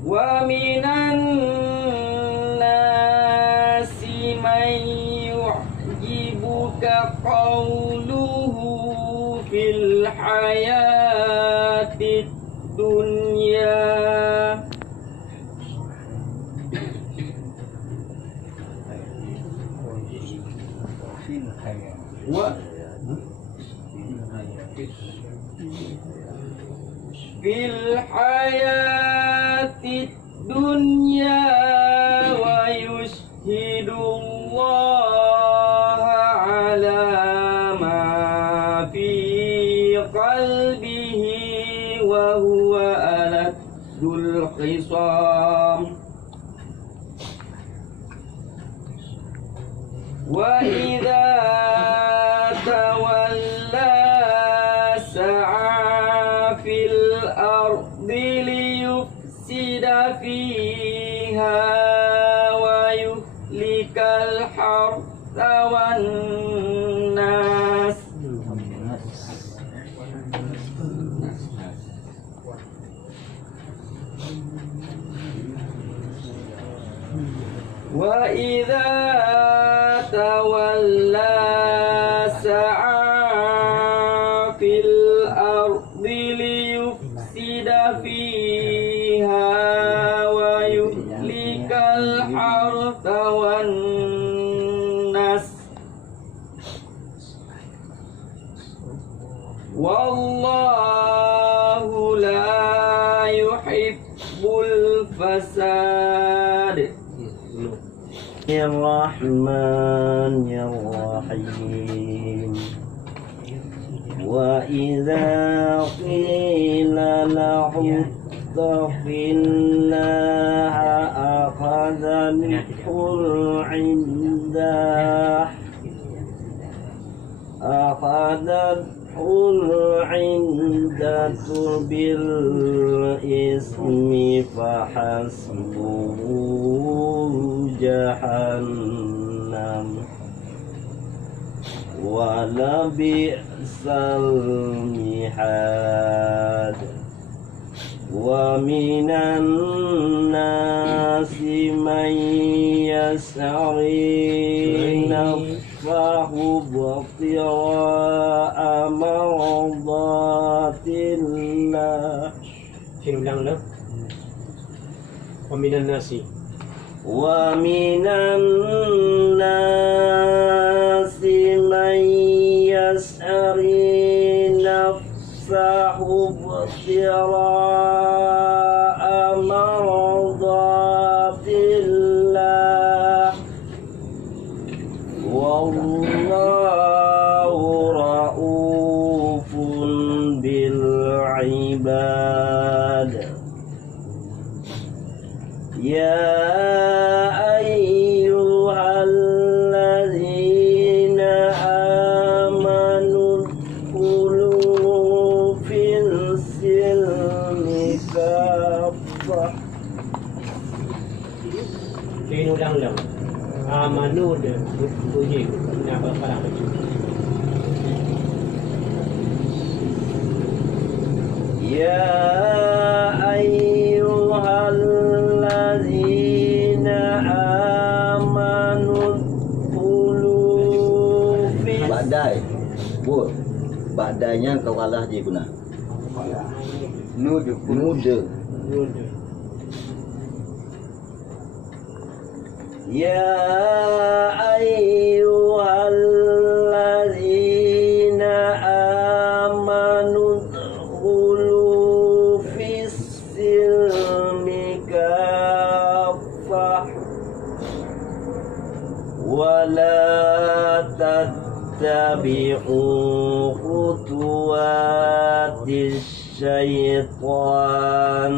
Wa minan nasi man yu'jibuka qawluhu fil hayatid dunya wa fil hayatid dunya wa yushhidullaha ala ma fi qalbihi wa huwa aladul khisam. Wa idza tawalla sa'a fil ardi liyufsida fiha wa yuhlikal hartha wan nas. Wa idza tawalla sa'a fil ardi liyufsida fiha wa yuhlikal hartha wan nas. Wallahu la yuhibbul fasad. Bismillahirrahmanirrahim. Wa idza qila lahu ittaqillaha akhadhatul indatu bil ismi fahasbuhu jahannam wa labi'sal mihad. Wa minan nasi man yas'ari nafsahu bati'a mardatillah. Sini ulang dah. Wa minan nasi. Wa minan nasi man yas'ari nafsahu bati'a mardatillah. Wallahu ra'ufun bil ibad. Ya ayyuhalladzina amanu dkhulu fil silmi kaffah. Sini ulang. Amanu de bunyi kenapa parah macam ya ayyuhalladzina amanu dkhulu fil badai bu badainya kau kalah je guna nude ya ayyuhalladzina amanu dkhulu fis silmi kaffah wa la tattabi'u khutuwatis syaitan.